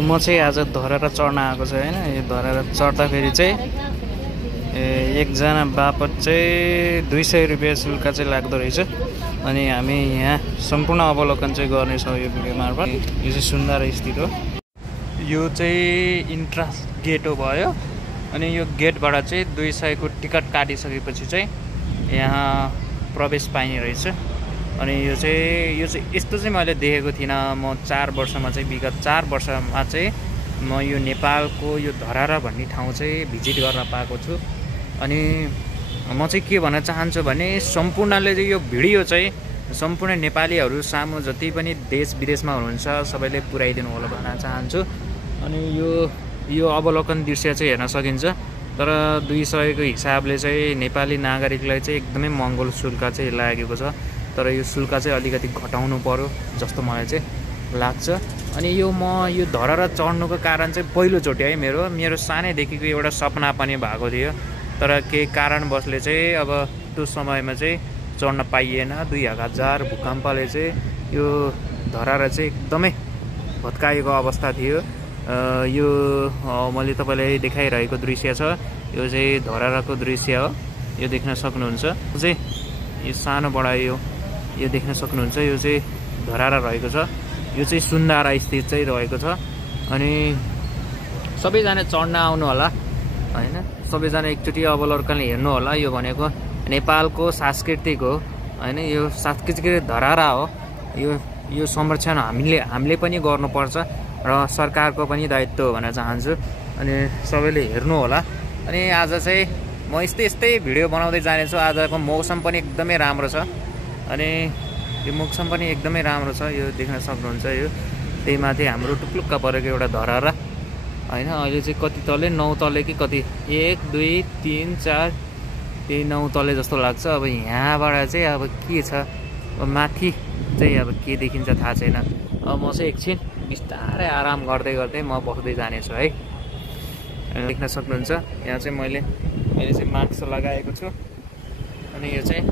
म चाहिँ आज धरारा चढ्न आएको छु हैन। यो धरारा चढ्दाखेरि चाहिँ एकजना बापत चाहिँ 200 रुपैयाँ शुल्क चाहिँ लाग्दो रहेछ। अनि हामी यहाँ सम्पूर्ण अवलोकन चाहिँ गर्नेछौँ यो भिडियो मार्फत। यो चाहिँ सुन्दर स्थित हो। यो चाहिँ इन्ट्रान्स गेट हो भयो। अनि यो गेटबाट चाहिँ 200 को टिकट काटिसकेपछि चाहिँ यहाँ प्रवेश पाइने रहेछ। अनि यो चाहिँ यस्तो चाहिँ मैले देखेको थिइनँ। म 4 वर्षमा चाहिँ विगत 4 वर्षमा चाहिँ म यो नेपालको यो धरारा भन्ने ठाउँ चाहिँ भिजिट गर्न पाएको छु। अनि म चाहिँ के भन्न चाहन्छु भने सम्पूर्णले चाहिँ यो भिडियो चाहिँ सम्पूर्ण नेपालीहरू सामु जति पनि देश विदेशमा हुनुहुन्छ सबैले पुर्याइदिनु होला भन्न चाहन्छु। अनि यो अवलोकन दृश्य चाहिँ हेर्न सकिन्छ। तर 200 को हिसाबले चाहिँ नेपाली नागरिकलाई चाहिँ एकदमै महँगो शुल्क चाहिँ लागेको छ। तर यो शुल्क चाहिँ अलिकति घटाउनु पर्यो जस्तो मलाई चाहिँ लाग्छ। अनि यो धरारा चढ्नुको कारण चाहिँ पहिलोचोटि है मेरो सानैदेखिको एउटा सपना पनि भएको थियो। तर केही कारणवशले चाहिँ अब त्यो समयमा चाहिँ चढ्न पाइएन। 2000 भूकम्पले चाहिँ यो धरारा चाहिँ एकदमै भत्काएको अवस्था थियो। यो मैले तपाईँलाई देखाइरहेको दृश्य छ। यो चाहिँ धराराको दृश्य हो। यो देख्न सक्नुहुन्छ। चाहिँ यो सानो बडा यो देख्न सक्नुहुन्छ। यो चाहिँ धरारा रहेको छ। यो चाहिँ सुन्दारा स्थित चाहिँ रहेको छ। अनि सबैजना चढ्न आउनु होला हैन। सबैजना एकचोटि अवलोकन हेर्नु होला। यो भनेको नेपालको सांस्कृतिक हो हैन। यो सांस्कृतिक धरारा हो। यो संरक्षण हामीले पनि गर्नुपर्छ र सरकारको पनि दायित्व हो भन्न चाहन्छु। अनि सबैले हेर्नु होला। अनि आज चाहिँ म यस्तै भिडियो बनाउँदै जानेछु। आजको मौसम पनि एकदमै राम्रो छ। अनि यो मौसम पनि एकदमै राम्रो छ। यो देख्न सक्नुहुन्छ। यो त्यही माथि हाम्रो टुप्लुक्क परेको एउटा धरारा हैन। अहिले चाहिँ कति तले 9 तले कि कति 1 2 3 4 त्यही 9 तले जस्तो लाग्छ। अब यहाँबाट चाहिँ अब के छ अब माथि चाहिँ अब के देखिन्छ थाहा छैन। अब म चाहिँ एकछिन बिस्तारै आराम गर्दै म बस्दै जानेछु है। देख्न सक्नुहुन्छ। यहाँ चाहिँ मैले चाहिँ मास्क लगाएको छु। अनि यो चाहिँ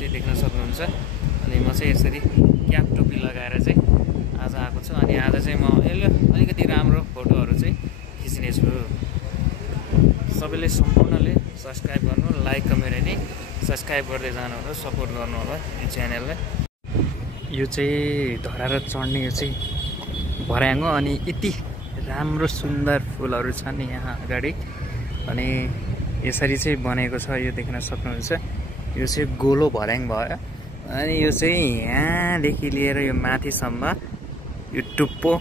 देख्न सक्नुहुन्छ। अनि म चाहिँ यसरी क्याप टोपी लगाएर चाहिँ आज आएको छु। अनि आज चाहिँ म अलिकति राम्रो फोटोहरू चाहिँ खिच्नेछु। सबैले सम्पूर्णले सब्सक्राइब गर्नु, लाइक कमेन्ट अनि सब्सक्राइब गर्दै जानु होला, सपोर्ट गर्नु होला यो च्यानललाई। यो चाहिँ धरारा चढ्ने यो चाहिँ भर्याङ हो। अनि यति राम्रो सुन्दर फुलहरू छन् यहाँ अगाडि। अनि यसरी चाहिँ बनेको छ। यो देख्न सक्नुहुन्छ। यो चाहिँ गोलो भर्याङ भयो। अनि यो चाहिँ यहाँदेखि लिएर यो माथिसम्म यो टुप्पो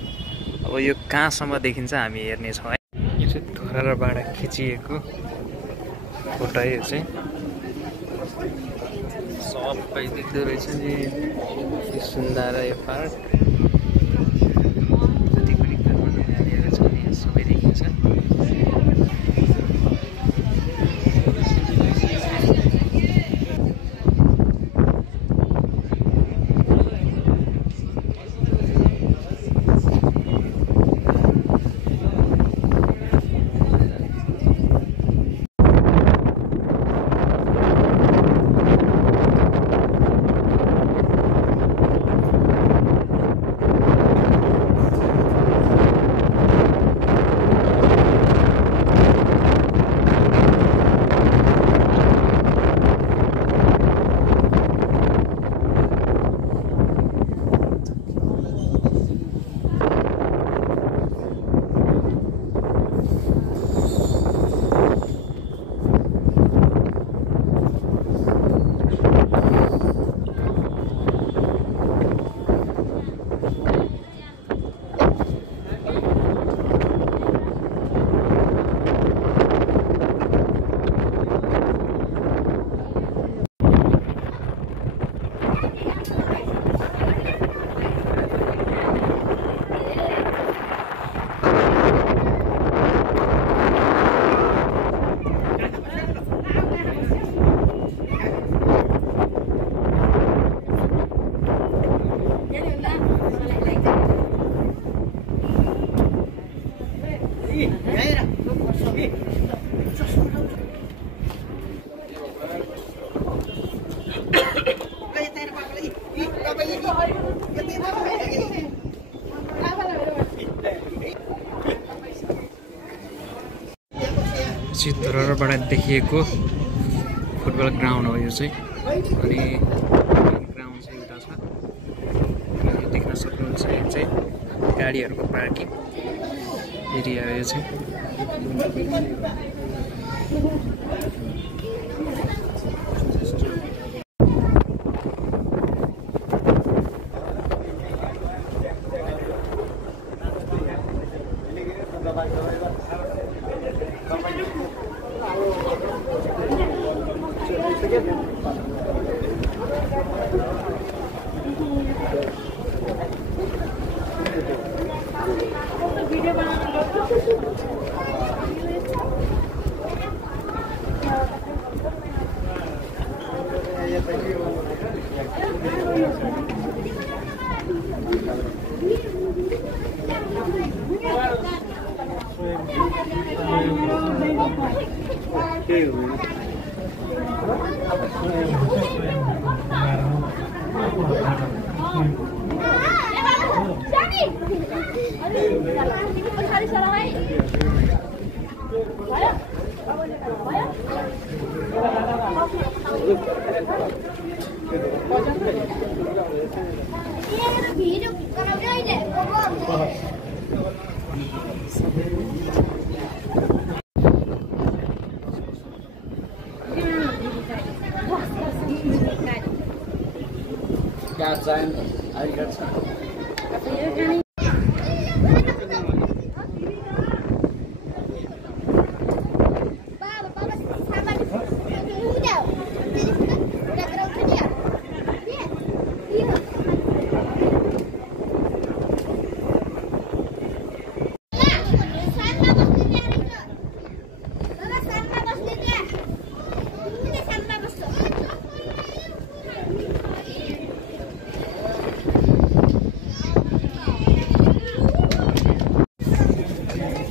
अब यो कहाँसम्म देखिन्छ हामी हेर्नेछौँ है। यो चाहिँ धराराबाट खिचिएको फोटो है। यो चाहिँ सबै देख्दो रहेछ नि। यो सुन्दर यो पार्क जति पनि नानीहरू छन् यहाँ सबै देखिन्छ। चित्रबाट देखिएको फुटबल ग्राउन्ड हो यो चाहिँ। अनि ग्राउन्ड चाहिँ एउटा छ, देख्न सक्नुहुन्छ। यो चाहिँ गाडीहरूको पार्किङ एरिया हो यो चाहिँ।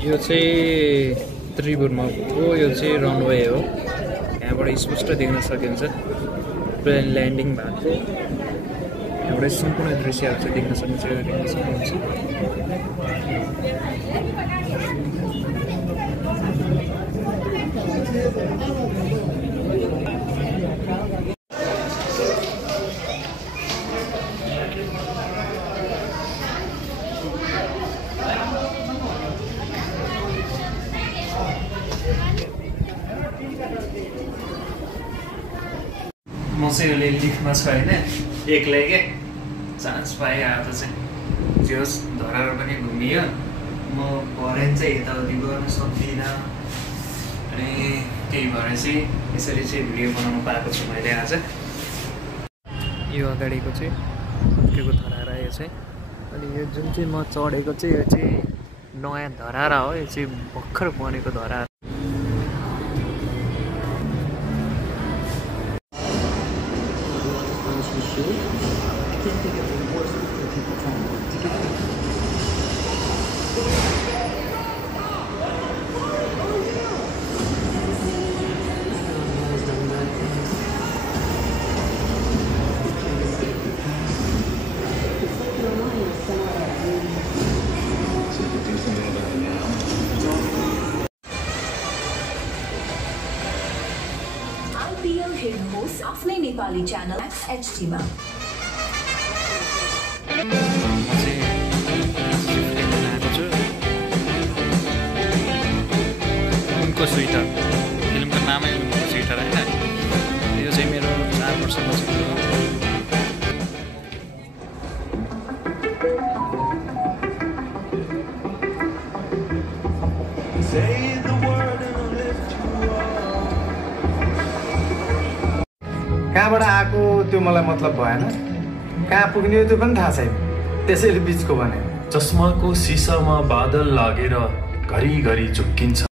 यो चाहिँ त्रिभुवनको यो चाहिँ रनवे हो। यहाँबाट स्पष्ट देख्न सकिन्छ प्लेन ल्यान्डिङ भएको। यहाँबाट सम्पूर्ण दृश्यहरू चाहिँ देख्न सक्नुहुन्छ। म चाहिँ अहिले लिफ्टमा छ होइन, एक्लै के चान्स पाएँ आज चाहिँ। त्यो धराहरू पनि घुमियो। म भरेन चाहिँ यताउति गर्न सक्दिनँ, अनि त्यही भएर चाहिँ यसरी चाहिँ भिडियो बनाउनु पाएको छु मैले आज। यो अगाडिको चाहिँ फर्केको धरारा यो चाहिँ। अनि यो जुन चाहिँ म चढेको चाहिँ यो चाहिँ नयाँ धरारा हो। यो चाहिँ भर्खर बनेको धरारा। आफ्नै नेपाली च्यानल एचटीमा उनको स्वेटर, फिल्मको नामै उनको स्वेटर होइन। यो चाहिँ मेरो 4 वर्षको स्वेटर हो। कहाँबाट आएको त्यो मलाई मतलब भएन, कहाँ पुग्ने त्यो पनि थाहा छैन, त्यसैले बिचको भने। चस्माको सिसामा बादल लागेर घरिघरि झुक्किन्छ।